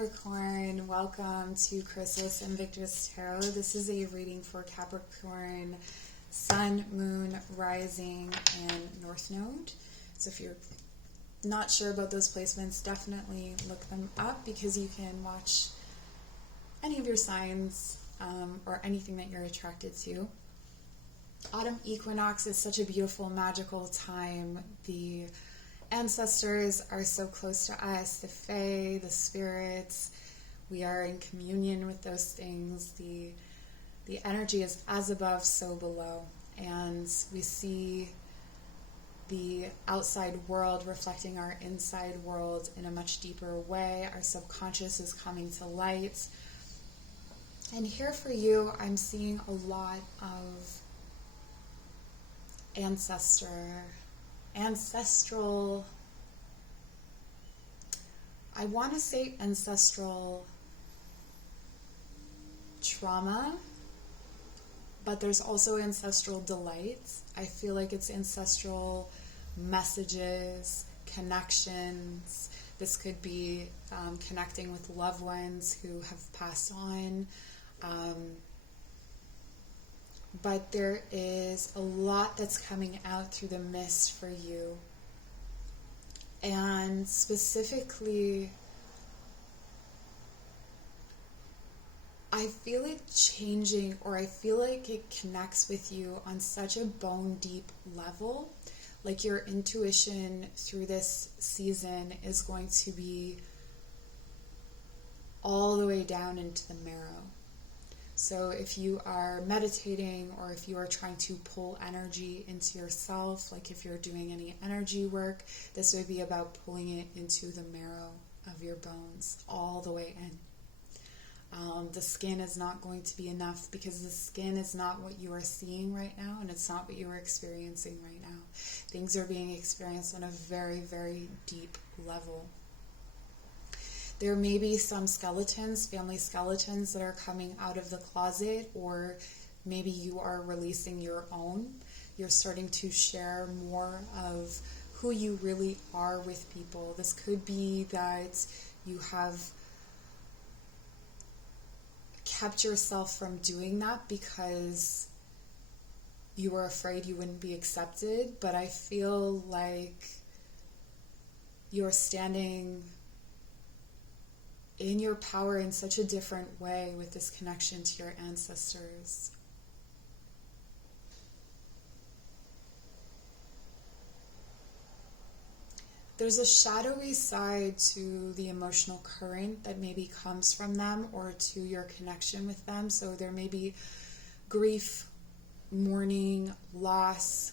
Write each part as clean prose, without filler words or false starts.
Capricorn, welcome to Chrysis and Victor's Tarot. This is a reading for Capricorn Sun, Moon, Rising, and North Node. So if you're not sure about those placements, definitely look them up because you can watch any of your signs or anything that you're attracted to. Autumn equinox is such a beautiful, magical time. The ancestors are so close to us, the Fae, the spirits. We are in communion with those things. The energy is as above, so below. And we see the outside world reflecting our inside world in a much deeper way. Our subconscious is coming to light. And here for you, I'm seeing a lot of ancestral, I want to say ancestral trauma, but there's also ancestral delights. I feel like it's ancestral messages, connections. This could be connecting with loved ones who have passed on. But there is a lot that's coming out through the mist for you. And specifically, I feel it changing, or I feel like it connects with you on such a bone deep level. Like your intuition through this season is going to be all the way down into the marrow. So if you are meditating or if you are trying to pull energy into yourself, like if you're doing any energy work, this would be about pulling it into the marrow of your bones, all the way in. The skin is not going to be enough because the skin is not what you are seeing right now, and it's not what you are experiencing right now. Things are being experienced on a very, very deep level. There may be some skeletons, family skeletons, that are coming out of the closet, or maybe you are releasing your own. You're starting to share more of who you really are with people. This could be that you have kept yourself from doing that because you were afraid you wouldn't be accepted, but I feel like you're standing in your power in such a different way with this connection to your ancestors. There's a shadowy side to the emotional current that maybe comes from them or to your connection with them. So there may be grief, mourning, loss,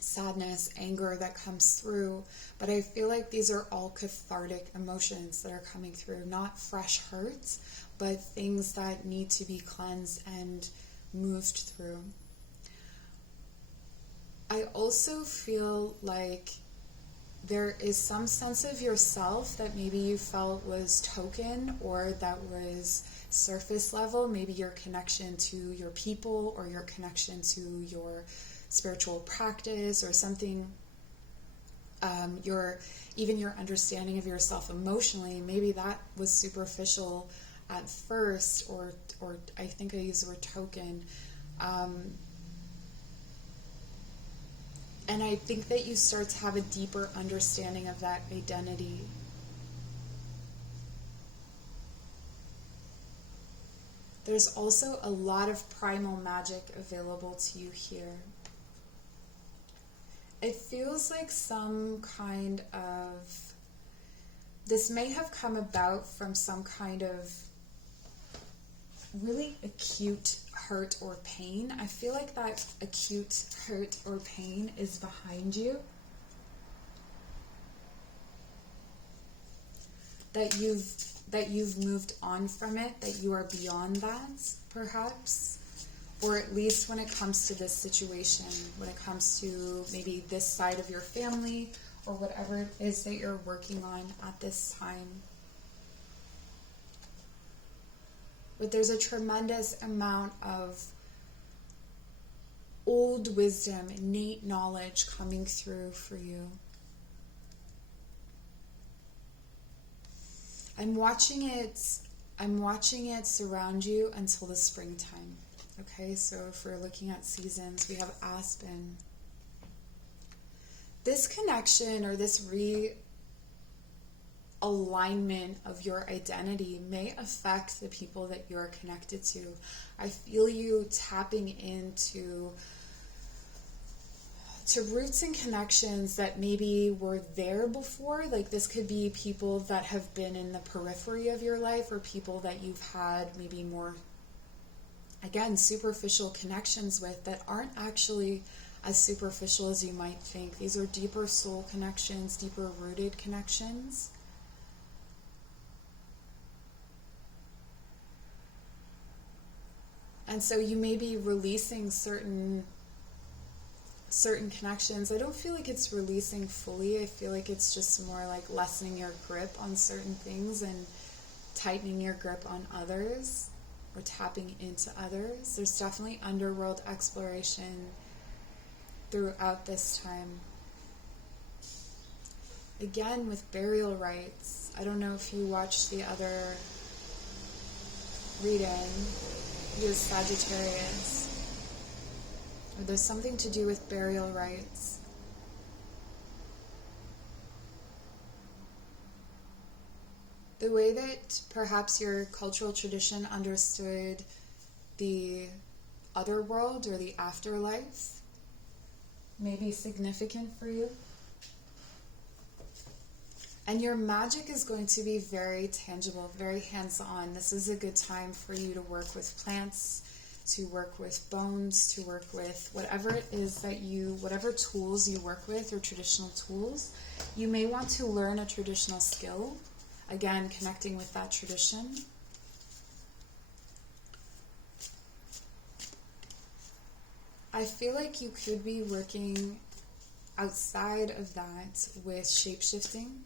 sadness, anger that comes through, but I feel like these are all cathartic emotions that are coming through, not fresh hurts, but things that need to be cleansed and moved through. I also feel like there is some sense of yourself that maybe you felt was token or that was surface level, maybe your connection to your people or your connection to your spiritual practice or something, even your understanding of yourself emotionally, maybe that was superficial at first, or I think I use the word token, and I think that you start to have a deeper understanding of that identity. There's also a lot of primal magic available to you here. It feels like some kind of, this may have come about from some kind of really acute hurt or pain. I feel like that acute hurt or pain is behind you. That you've moved on from it, that you are beyond that, perhaps. Or at least when it comes to this situation, when it comes to maybe this side of your family or whatever it is that you're working on at this time. But there's a tremendous amount of old wisdom, innate knowledge coming through for you. I'm watching it surround you until the springtime. Okay, so if we're looking at seasons, we have aspen. This connection or this realignment of your identity may affect the people that you're connected to. I feel you tapping into roots and connections that maybe were there before. Like this could be people that have been in the periphery of your life, or people that you've had maybe more, again, superficial connections with that aren't actually as superficial as you might think. These are deeper soul connections, deeper rooted connections. And so you may be releasing certain connections. I don't feel like it's releasing fully. I feel like it's just more like lessening your grip on certain things and tightening your grip on others, or tapping into others. There's definitely underworld exploration throughout this time. Again, with burial rites. I don't know if you watched the other reading. You're Sagittarius. Or there's something to do with burial rites. The way that perhaps your cultural tradition understood the other world or the afterlife may be significant for you. And your magic is going to be very tangible, very hands-on. This is a good time for you to work with plants, to work with bones, to work with whatever it is that whatever tools you work with, or traditional tools. You may want to learn a traditional skill, again, connecting with that tradition. I feel like you could be working outside of that with shape-shifting,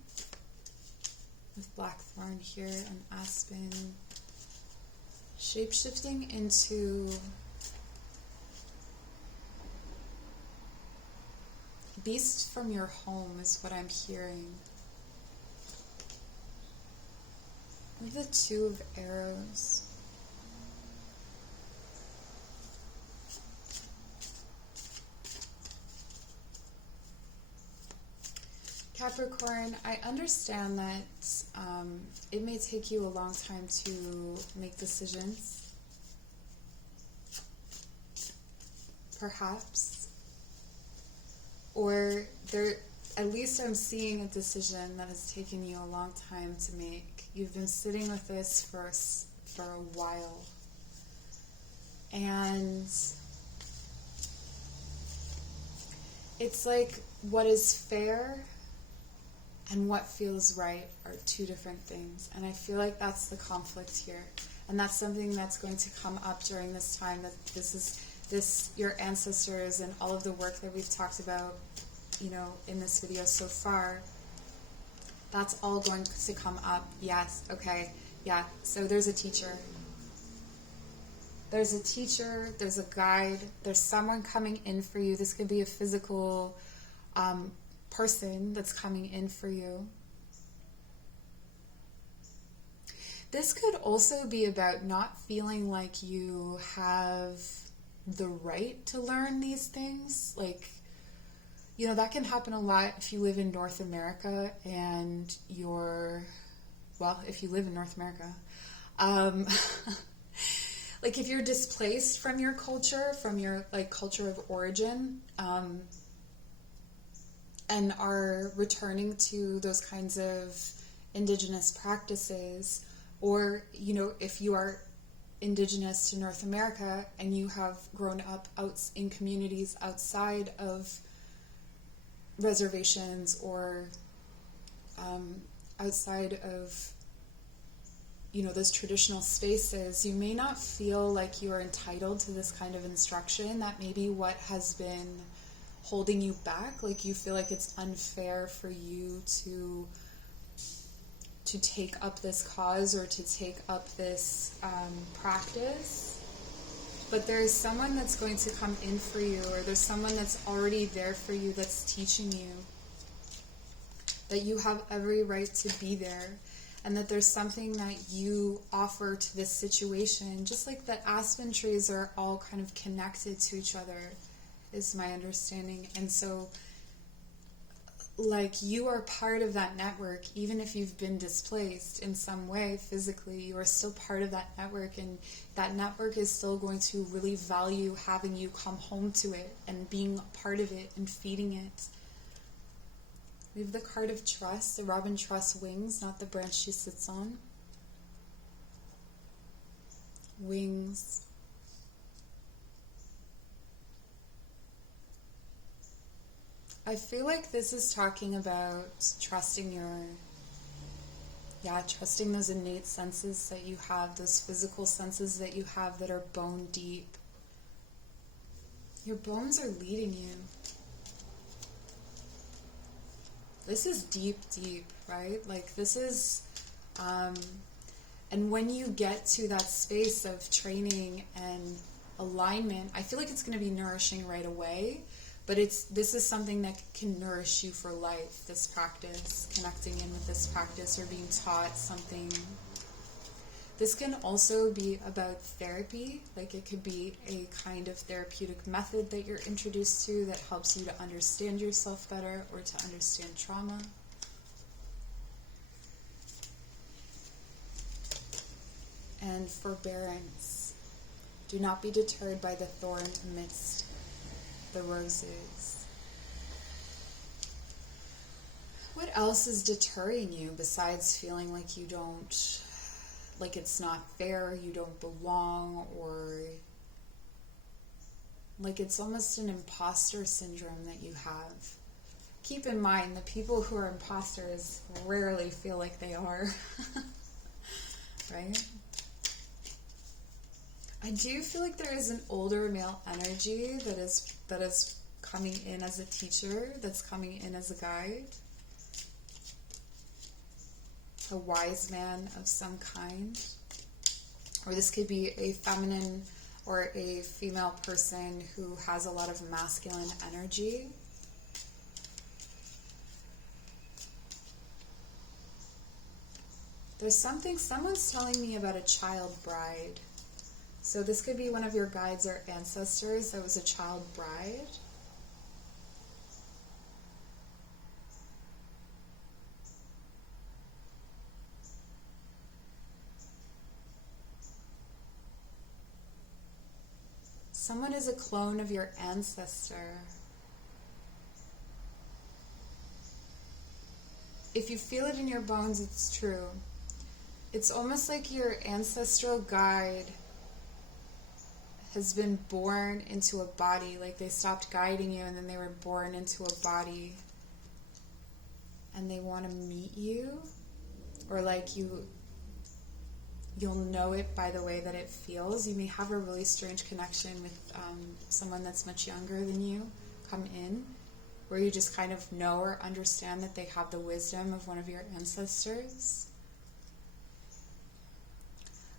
with blackthorn here and aspen. Shape-shifting into beast from your home is what I'm hearing. The Two of Arrows. Capricorn, I understand that it may take you a long time to make decisions. Perhaps. Or at least I'm seeing a decision that has taken you a long time to make. You've been sitting with this for a while. And it's like what is fair and what feels right are two different things. And I feel like that's the conflict here. And that's something that's going to come up during this time, that your ancestors and all of the work that we've talked about, in this video so far, that's all going to come up. Yes, okay, yeah. So there's a teacher. There's a teacher, there's a guide, there's someone coming in for you. This could be a physical person that's coming in for you. This could also be about not feeling like you have the right to learn these things. Like, that can happen a lot if you live in North America and if you live in North America. Like if you're displaced from your culture, from your culture of origin, and are returning to those kinds of indigenous practices, or, if you are indigenous to North America and you have grown up in communities outside of reservations, or outside of, those traditional spaces, you may not feel like you are entitled to this kind of instruction. That may be what has been holding you back. Like you feel like it's unfair for you to take up this cause or to take up this practice. But there's someone that's going to come in for you, or there's someone that's already there for you that's teaching you that you have every right to be there. and that there's something that you offer to this situation, just like the aspen trees are all kind of connected to each other, is my understanding. And so, like, you are part of that network. Even if you've been displaced in some way physically, you are still part of that network, and that network is still going to really value having you come home to it and being part of it and feeding it. We have the card of trust. The robin trusts wings, not the branch she sits on. Wings. I feel like this is talking about trusting trusting those innate senses that you have, those physical senses that you have that are bone deep. Your bones are leading you. This is deep, deep, right? Like, this is, and when you get to that space of training and alignment, I feel like it's going to be nourishing right away, but this is something that can nourish you for life, this practice, connecting in with this practice or being taught something. This can also be about therapy, like it could be a kind of therapeutic method that you're introduced to that helps you to understand yourself better or to understand trauma. And forbearance. Do not be deterred by the thorn amidst the roses. What else is deterring you besides feeling like you don't, like it's not fair, you don't belong, or like it's almost an imposter syndrome that you have? Keep in mind, the people who are imposters rarely feel like they are, right? I do feel like there is an older male energy that is coming in as a teacher, that's coming in as a guide. A wise man of some kind. Or this could be a feminine or a female person who has a lot of masculine energy. There's someone's telling me about a child bride. So this could be one of your guides or ancestors that was a child bride. Someone is a clone of your ancestor. If you feel it in your bones, it's true. It's almost like your ancestral guide has been born into a body, like they stopped guiding you and then they were born into a body and they want to meet you, or like you'll know it by the way that it feels. You may have a really strange connection with someone that's much younger than you come in, where you just kind of know or understand that they have the wisdom of one of your ancestors.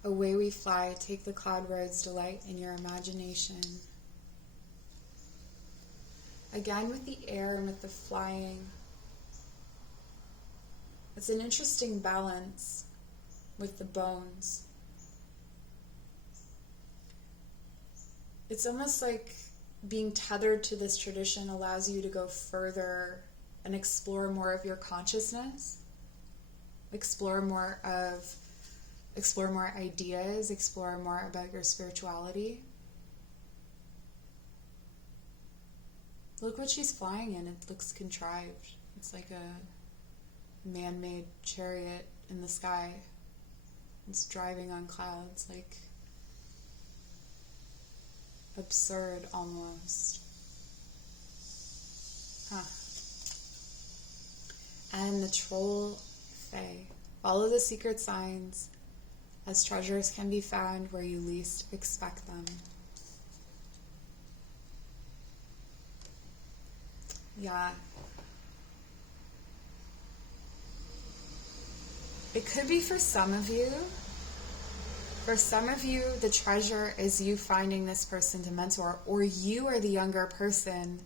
Away we fly, take the cloud roads, delight in your imagination. Again with the air and with the flying. It's an interesting balance with the bones. It's almost like being tethered to this tradition allows you to go further and explore more of your consciousness, explore more ideas, explore more about your spirituality. Look what she's flying in. It looks contrived. It's like a man-made chariot in the sky. It's driving on clouds, like absurd almost. And the troll fae. Follow the secret signs, as treasures can be found where you least expect them. Yeah. It could be for some of you. For some of you, the treasure is you finding this person to mentor, or you are the younger person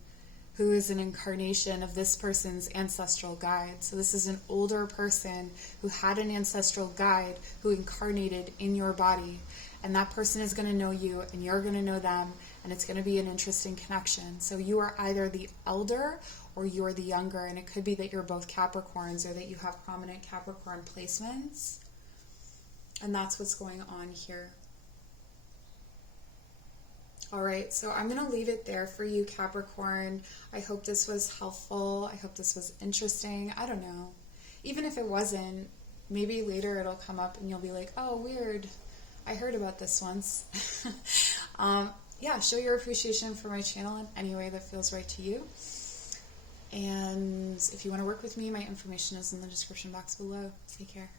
who is an incarnation of this person's ancestral guide. So this is an older person who had an ancestral guide who incarnated in your body. And that person is going to know you, and you're going to know them, and it's going to be an interesting connection. So you are either the elder or you're the younger, and it could be that you're both Capricorns or that you have prominent Capricorn placements. And that's what's going on here. All right, so I'm going to leave it there for you, Capricorn. I hope this was helpful. I hope this was interesting. I don't know. Even if it wasn't, maybe later it'll come up and you'll be like, oh, weird. I heard about this once. Yeah, show your appreciation for my channel in any way that feels right to you. And if you want to work with me, my information is in the description box below. Take care.